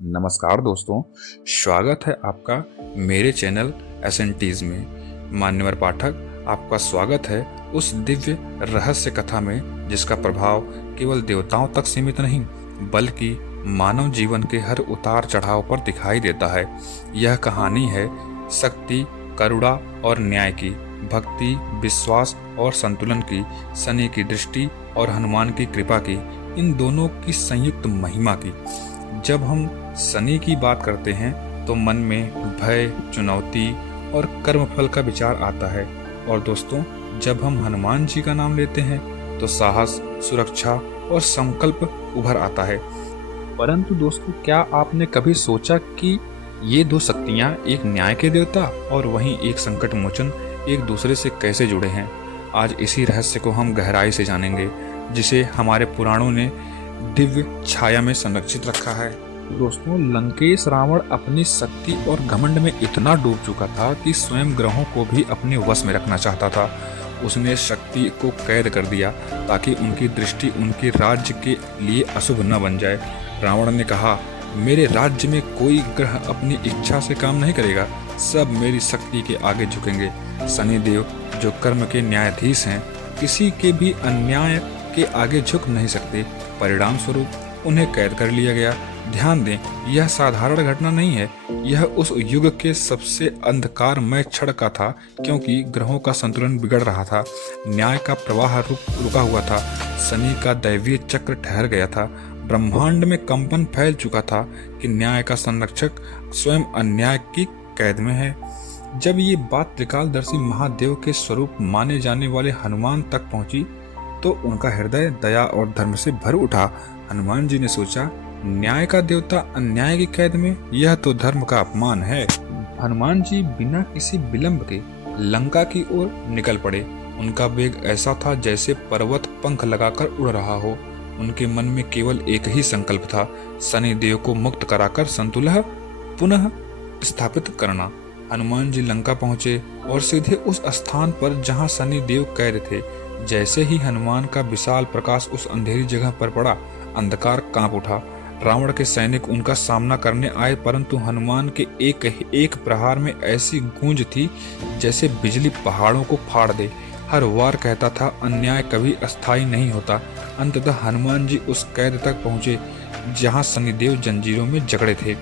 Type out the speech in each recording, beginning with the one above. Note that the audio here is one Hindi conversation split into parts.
नमस्कार दोस्तों, स्वागत है आपका मेरे चैनल एसेंटीज में। मान्यवर पाठक, आपका स्वागत है उस दिव्य रहस्य कथा में जिसका प्रभाव केवल देवताओं तक सीमित नहीं बल्कि मानव जीवन के हर उतार चढ़ाव पर दिखाई देता है। यह कहानी है शक्ति, करुणा और न्याय की, भक्ति, विश्वास और संतुलन की, शनि की दृष्टि और हनुमान की कृपा की, इन दोनों की संयुक्त महिमा की। जब हम शनि की बात करते हैं तो मन में भय, चुनौती और कर्मफल का विचार आता है, और दोस्तों जब हम हनुमान जी का नाम लेते हैं तो साहस, सुरक्षा और संकल्प उभर आता है। परंतु दोस्तों, क्या आपने कभी सोचा कि ये दो शक्तियाँ, एक न्याय के देवता और वहीं एक संकट मोचन, एक दूसरे से कैसे जुड़े हैं? आज इसी रहस्य को हम गहराई से जानेंगे, जिसे हमारे पुराणों ने दिव्य छाया में संरक्षित रखा है। दोस्तों, लंकेश रावण अपनी शक्ति और घमंड में इतना डूब चुका था कि स्वयं ग्रहों को भी अपने वश में रखना चाहता था। उसने शक्ति को कैद कर दिया ताकि उनकी दृष्टि उनके राज्य के लिए अशुभ न बन जाए। रावण ने कहा, मेरे राज्य में कोई ग्रह अपनी इच्छा से काम नहीं करेगा, सब मेरी शक्ति के आगे झुकेंगे। शनिदेव जो कर्म के न्यायाधीश हैं, किसी के भी अन्याय के आगे झुक नहीं सकते। परिणाम स्वरूप उन्हें कैद कर लिया गया। ध्यान दें, यह साधारण घटना नहीं है, यह उस युग के सबसे अंधकारमय क्षण का था, क्योंकि ग्रहों का संतुलन बिगड़ रहा था, न्याय का प्रवाह रुका हुआ था, शनि का दैवीय चक्र ठहर गया था, ब्रह्मांड में कंपन फैल चुका था कि न्याय का संरक्षक स्वयं अन्याय की कैद में है। जब ये बात त्रिकालदर्शी महादेव के स्वरूप माने जाने वाले हनुमान तक पहुंची तो उनका हृदय दया और धर्म से भर उठा। हनुमान जी ने सोचा, न्याय का देवता अन्याय की कैद में, यह तो धर्म का अपमान है। हनुमान जी बिना किसी विलंब के लंका की ओर निकल पड़े। उनका वेग ऐसा था जैसे पर्वत पंख लगाकर उड़ रहा हो। उनके मन में केवल एक ही संकल्प था, शनिदेव को मुक्त कराकर संतुलन पुनः स्थापित करना। हनुमान जी लंका पहुंचे और सीधे उस स्थान पर जहां शनिदेव कैद थे। जैसे ही हनुमान का विशाल प्रकाश उस अंधेरी जगह पर पड़ा, अंधकार कांप उठा। रावण के सैनिक उनका सामना करने आए, परंतु हनुमान के एक प्रहार में ऐसी गूंज थी जैसे बिजली पहाड़ों को फाड़ दे। हर वार कहता था, अन्याय कभी अस्थायी नहीं होता। अंततः हनुमान जी उस कैद तक पहुंचे जहां शनिदेव जंजीरों में जकड़े थे।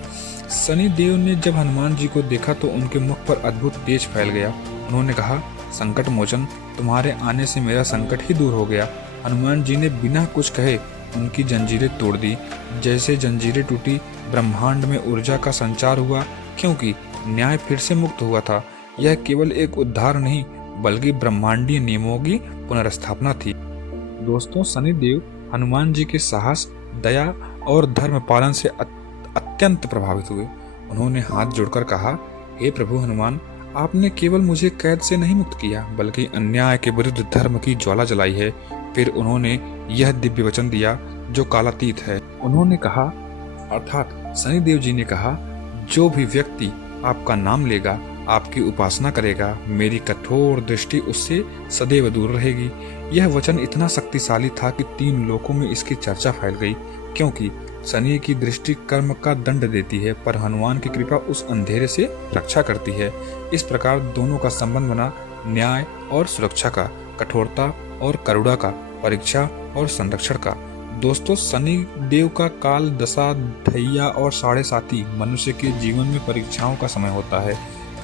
शनिदेव ने जब हनुमान जी को देखा तो उनके मुख पर अद्भुत तेज फैल गया। उन्होंने कहा, संकट मोचन, तुम्हारे आने से मेरा संकट ही दूर हो गया। हनुमान जी ने बिना कुछ कहे उनकी जंजीरें तोड़ दी। जैसे जंजीरें टूटी, ब्रह्मांड में ऊर्जा का संचार हुआ, क्योंकि न्याय फिर से मुक्त हुआ था। यह केवल एक उद्धार नहीं बल्कि ब्रह्मांडीय नियमों की पुनर्स्थापना थी। दोस्तों, शनिदेव हनुमान जी के साहस, दया और धर्म पालन से अत्यंत प्रभावित हुए। उन्होंने हाथ जोड़कर कहा, हे प्रभु हनुमान, आपने केवल मुझे कैद से नहीं मुक्त किया बल्कि अन्याय के विरुद्ध धर्म की ज्वाला जलाई है। फिर उन्होंने यह दिव्य वचन दिया जो कालातीत है। उन्होंने कहा, अर्थात शनिदेव जी ने कहा, जो भी व्यक्ति आपका नाम लेगा, आपकी उपासना करेगा, मेरी कठोर दृष्टि उससे सदैव दूर रहेगी। यह वचन इतना शक्तिशाली था कि 3 लोकों में इसकी चर्चा फैल गई, क्योंकि शनि की दृष्टि कर्म का दंड देती है पर हनुमान की कृपा उस अंधेरे से रक्षा करती है। इस प्रकार दोनों का संबंध बना, न्याय और सुरक्षा का, कठोरता और करुणा का, परीक्षा और संरक्षण का। दोस्तों, शनि देव का काल दशा, ढैया और 7.5 मनुष्य के जीवन में परीक्षाओं का समय होता है।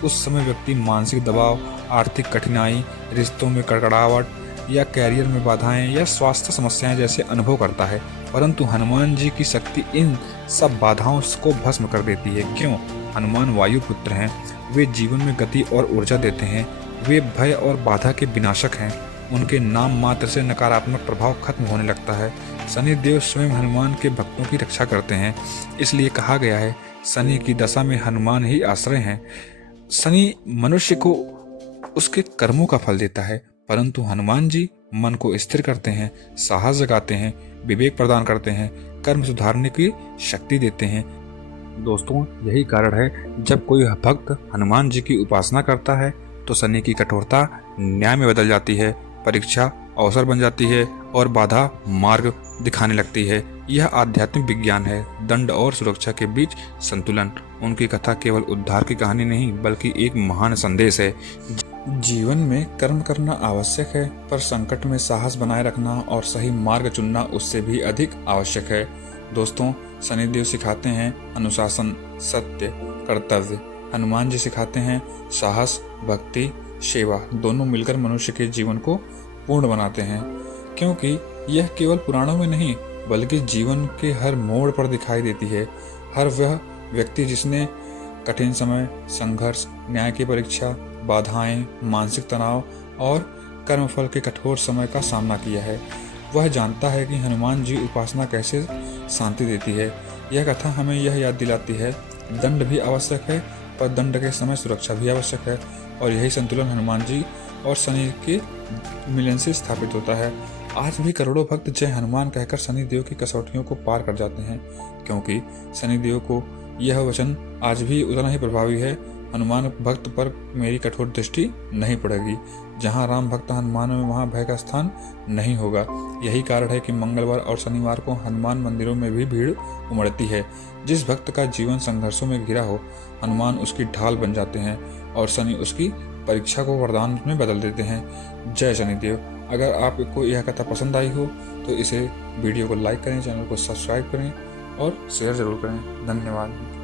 उस समय व्यक्ति मानसिक दबाव, आर्थिक कठिनाई, रिश्तों में कड़कड़ाहट या कैरियर में बाधाएं या स्वास्थ्य समस्याएं जैसे अनुभव करता है। परंतु हनुमान जी की शक्ति इन सब बाधाओं को भस्म कर देती है। क्यों? हनुमान वायु पुत्र हैं। वे जीवन में गति और ऊर्जा देते हैं। वे भय और बाधा के विनाशक हैं। उनके नाम मात्र से नकारात्मक प्रभाव खत्म होने लगता है। शनिदेव स्वयं हनुमान के भक्तों की रक्षा करते हैं। इसलिए कहा गया है, शनि की दशा में हनुमान ही आश्रय हैं। शनि मनुष्य को उसके कर्मों का फल देता है, परंतु हनुमान जी मन को स्थिर करते हैं, साहस जगाते हैं, विवेक प्रदान करते हैं, कर्म सुधारने की शक्ति देते हैं। दोस्तों, यही कारण है जब कोई भक्त हनुमान जी की उपासना करता है तो शनि की कठोरता न्याय में बदल जाती है, परीक्षा अवसर बन जाती है और बाधा मार्ग दिखाने लगती है। यह आध्यात्मिक विज्ञान है, दंड और सुरक्षा के बीच संतुलन। उनकी कथा केवल उद्धार की कहानी नहीं बल्कि एक महान संदेश है। जीवन में कर्म करना आवश्यक है, पर संकट में साहस बनाए रखना और सही मार्ग चुनना उससे भी अधिक आवश्यक है। दोस्तों, शनिदेव सिखाते हैं अनुशासन, सत्य, कर्तव्य। हनुमान जी सिखाते हैं साहस, भक्ति, सेवा। दोनों मिलकर मनुष्य के जीवन को पूर्ण बनाते हैं, क्योंकि यह केवल पुराणों में नहीं बल्कि जीवन के हर मोड़ पर दिखाई देती है। हर वह व्यक्ति जिसने कठिन समय, संघर्ष, न्याय की परीक्षा, बाधाएं, मानसिक तनाव और कर्मफल के कठोर समय का सामना किया है, वह जानता है कि हनुमान जी उपासना कैसे शांति देती है। यह कथा हमें यह याद दिलाती है, दंड भी आवश्यक है पर दंड के समय सुरक्षा भी आवश्यक है, और यही संतुलन हनुमान जी और शनि के मिलन से स्थापित होता है। आज भी करोड़ों भक्त जय हनुमान कहकर शनिदेव की कसौटियों को पार कर जाते हैं, क्योंकि शनिदेव को यह वचन आज भी उतना ही प्रभावी है, हनुमान भक्त पर मेरी कठोर दृष्टि नहीं पड़ेगी। जहाँ राम भक्त हनुमान में वहाँ भय का स्थान नहीं होगा। यही कारण है कि मंगलवार और शनिवार को हनुमान मंदिरों में भी भीड़ उमड़ती है। जिस भक्त का जीवन संघर्षों में घिरा हो, हनुमान उसकी ढाल बन जाते हैं और शनि उसकी परीक्षा को वरदान में बदल देते हैं। जय शनिदेव। अगर आपको यह कथा पसंद आई हो तो इसे वीडियो को लाइक करें, चैनल को सब्सक्राइब करें और शेयर जरूर करें। धन्यवाद।